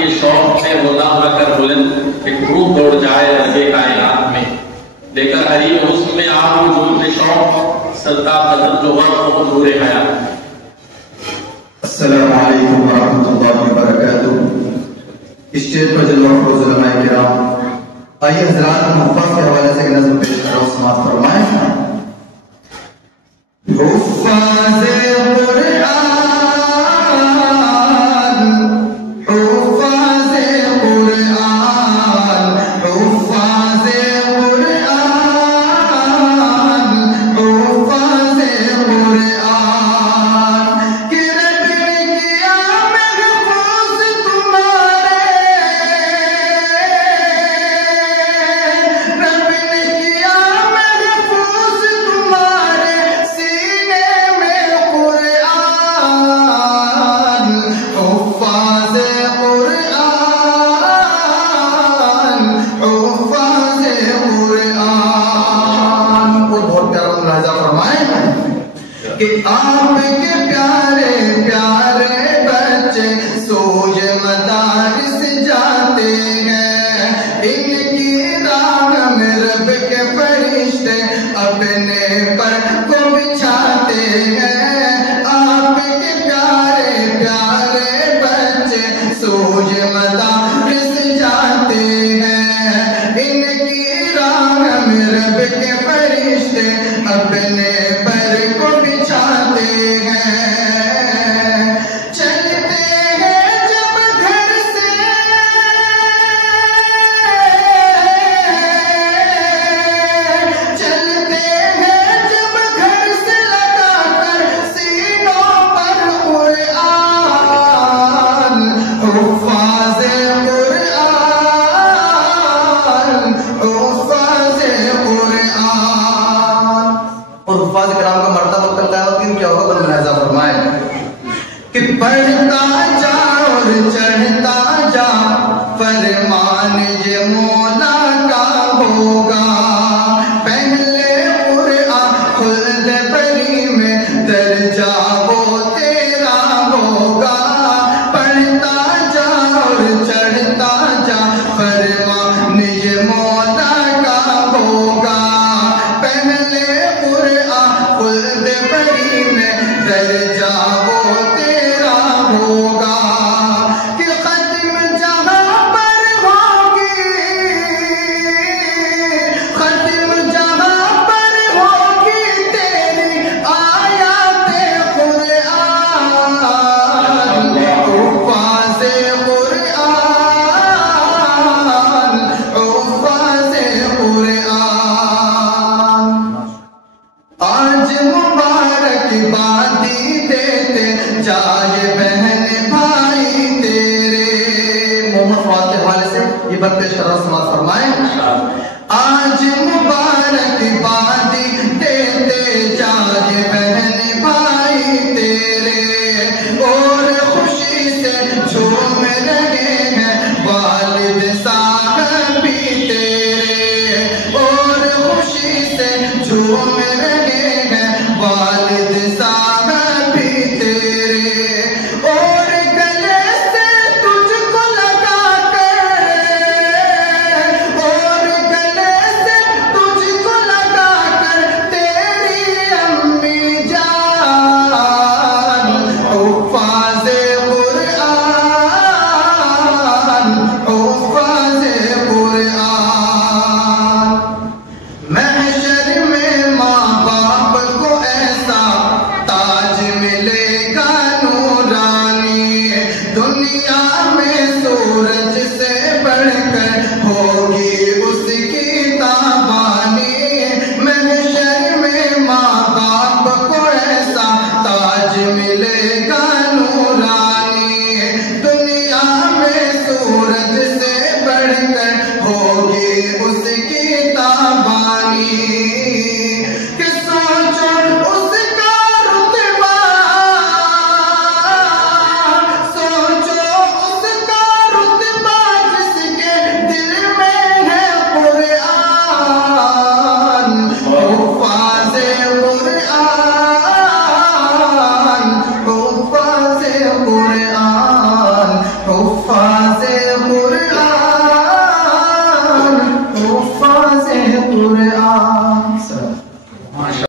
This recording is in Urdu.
کی یہ شوق ہے وہ نہ ہو کر بلند ایک روح دوڑ جائے ربے کائنات میں، لے کر حریم حسن میں آپ وجود میں شوق سلطا قدر لغت و حضور حیات۔ السلام علیکم ورحمۃ اللہ وبرکاتہ۔ اسٹیج پر جلوہ افروز علماء کرام، آئیے حضرات محفظ کے حوالے سے نظم پیش کرو، سماعت فرمائیں۔ حفاظ کہ آپ کے پیارے پیارے بچے سوج مدارس جاتے ہیں، ان کی راہ میں رب کے فرشتے اپنے پر کو بچھاتے ہیں۔ آپ کے پیارے پیارے بچے سوج مدارس جاتے ہیں، ان کی راہ میں رب کے فرشتے اپنے پر کو بچھاتے ہیں۔ چلتے ہیں جب گھر سے چلتے ہیں جب گھر سے لگا کر سینوں پر قرآن، حفاظ قرآن حفاظ قرآن۔ اور حفاظ کرام کا مرتبہ کل قیامت کی کیا ہوگا؟ بل ملاحظہ فرمائیں کہ پڑھتا جا اور چڑھتا جا فرمان یہ مولا کا ہوگا، پہلے قرآن خلد بری میں درجہ وہ تیرا ہوگا، پڑھتا جا اور چڑھتا جا فرمان یہ مولا کا ہوگا، پہلے قرآن خلد بری میں درجہ وہ تیرا ہوگا، کہ ختم جہاں پر ہوگی، ختم جہاں پر ہوگی تیری آیات قرآن، حفاظ قرآن حفاظ قرآن۔ آج مبارک بادی دیتے چاہے بہن بھائی تیرے، محمد فواد کے حوالے سے یہ بات پیش کر رہا ہوں، سماعت فرمائیں۔ آج مبارک بادی دیتے چاہے بہن بھائی تیرے، اور خوشی سے جھوم رہے ہیں والد صاحب بھی تیرے، اور خوشی سے جھوم رہے ہیں والد صاحب بھی تیرے، اور گلے سے تجھ کو لگا کر، اور گلے سے تجھ کو لگا کر تیری امی جان، حفاظ قرآن حفاظ قرآن۔ محشر میں ماں باپ کو ایسا تاج ملے گا نورانی، دنیا میں سورج سے بڑھ کر ہوگی اس کی تابانی، محشر میں ماں باپ کو ایسا تاج ملے گا نورانی، دنیا میں سورج سے بڑھ کر ہوگی اس کی تابانی، کہ سوچو اس کا رتبہ، سوچو اس کا رتبہ جس کے اللہ